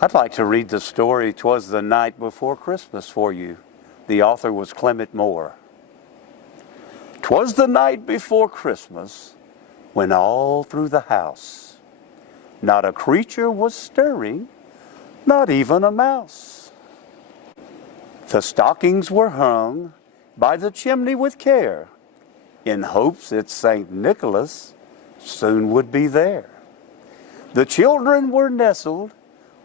I'd like to read the story "'Twas the Night Before Christmas" for you. The author was Clement Moore. 'Twas the night before Christmas, when all through the house not a creature was stirring, not even a mouse. The stockings were hung by the chimney with care, in hopes that St. Nicholas soon would be there. The children were nestled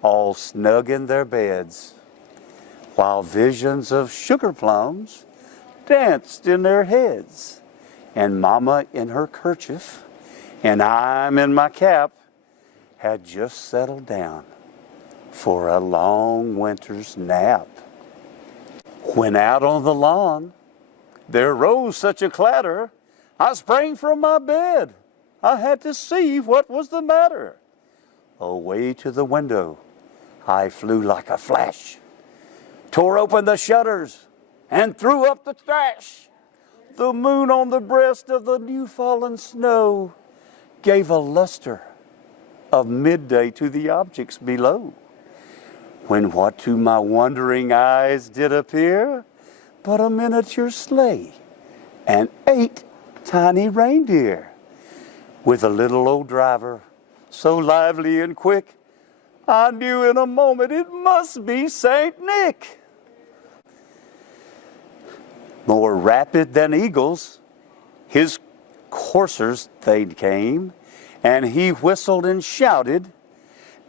all snug in their beds, while visions of sugar plums danced in their heads, and Mama in her kerchief and I'm in my cap had just settled down for a long winter's nap. When out on the lawn there rose such a clatter, I sprang from my bed. I had to see what was the matter. Away to the window I flew like a flash, tore open the shutters and threw up the trash. The moon on the breast of the new fallen snow gave a luster of midday to the objects below, when what to my wondering eyes did appear but a miniature sleigh and 8 tiny reindeer, with a little old driver so lively and quick, I knew in a moment it must be Saint Nick. More rapid than eagles, his coursers they came, and he whistled and shouted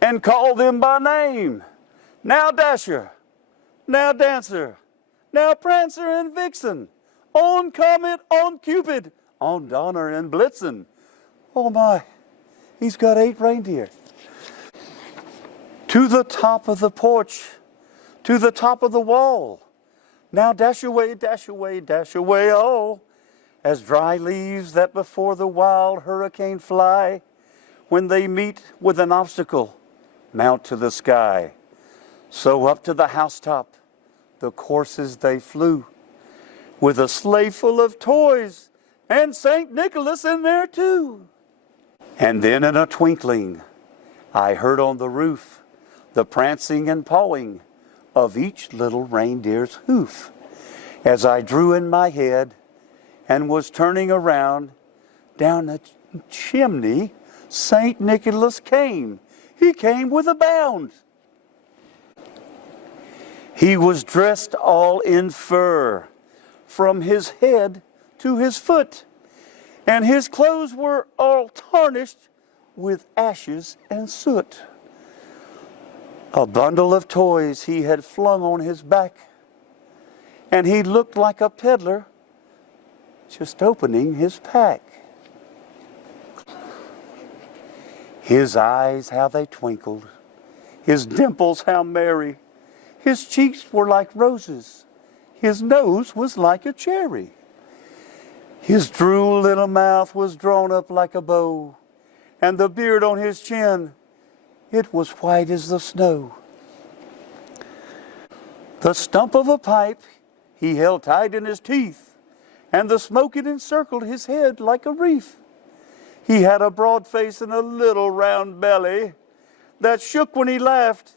and called them by name. Now Dasher, now Dancer, now Prancer and Vixen, on Comet, on Cupid, on Donner and Blitzen. Oh my, he's got 8 reindeer. To the top of the porch, to the top of the wall. Now dash away, dash away, dash away, oh, as dry leaves that before the wild hurricane fly, when they meet with an obstacle, mount to the sky. So up to the housetop, the coursers they flew, with a sleigh full of toys, and St. Nicholas in there too. And then in a twinkling, I heard on the roof the prancing and pawing of each little reindeer's hoof. As I drew in my head and was turning around, down the chimney St. Nicholas came. He came with a bound. He was dressed all in fur, from his head to his foot, and his clothes were all tarnished with ashes and soot. A bundle of toys he had flung on his back, and he looked like a peddler just opening his pack. His eyes, how they twinkled, his dimples, how merry. His cheeks were like roses, his nose was like a cherry. His droll little mouth was drawn up like a bow, and the beard on his chin, it was white as the snow. The stump of a pipe he held tight in his teeth, and the smoke it encircled his head like a wreath. He had a broad face and a little round belly that shook when he laughed.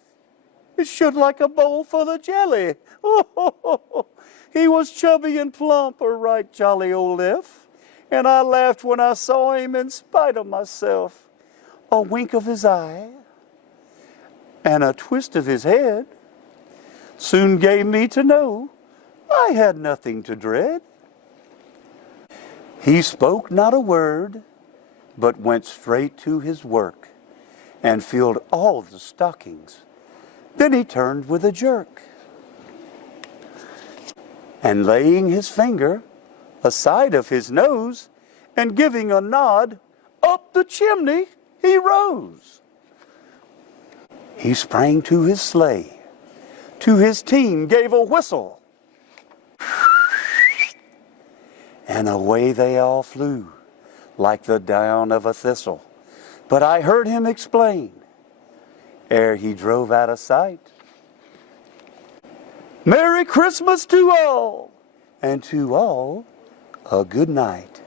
It shook like a bowl full of jelly. Oh, he was chubby and plump, a right jolly old elf, and I laughed when I saw him in spite of myself. A wink of his eye and a twist of his head soon gave me to know I had nothing to dread. He spoke not a word, but went straight to his work and filled all the stockings. Then he turned with a jerk, and laying his finger aside of his nose and giving a nod, up the chimney he rose. He sprang to his sleigh, to his team gave a whistle, and away they all flew like the down of a thistle. But I heard him explain, ere he drove out of sight, Merry Christmas to all, and to all a good night.